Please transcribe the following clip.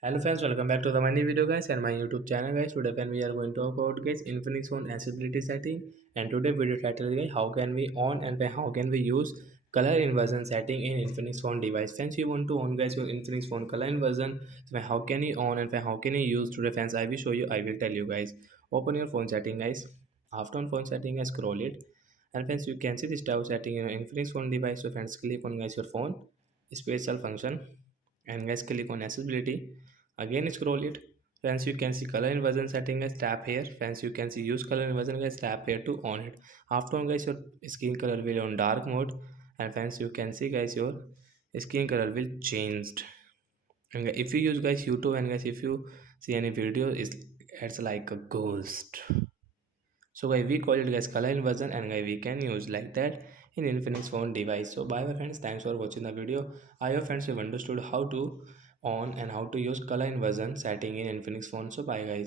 Hello friends, welcome back to the money video guys and my YouTube channel guys. Today when we are going to talk about guys Infinix phone accessibility setting, and today video title is guys how can we on and how can we use color inversion setting in Infinix phone device. Friends, you want to on guys your Infinix phone color inversion, so how can you on and how can you use today friends. I will show you, I will tell you guys. Open your phone setting guys. After on phone setting guys, scroll it, and friends you can see this tab setting in your Infinix phone device. So friends, click on guys your phone special function, and guys click on accessibility. Again scroll it. Friends, you can see color inversion setting as tap here. Friends, you can see use color inversion guys, tap here to on it. After on guys your skin color will on dark mode, and friends you can see guys your skin color will changed. And if you use guys YouTube, and guys if you see any video, it's like a ghost. So guys we call it guys color inversion, and guys we can use like that in Infinix phone device. So bye bye friends, thanks for watching the video. I hope friends you understood how to on and how to use color inversion setting in Infinix phone. So bye guys.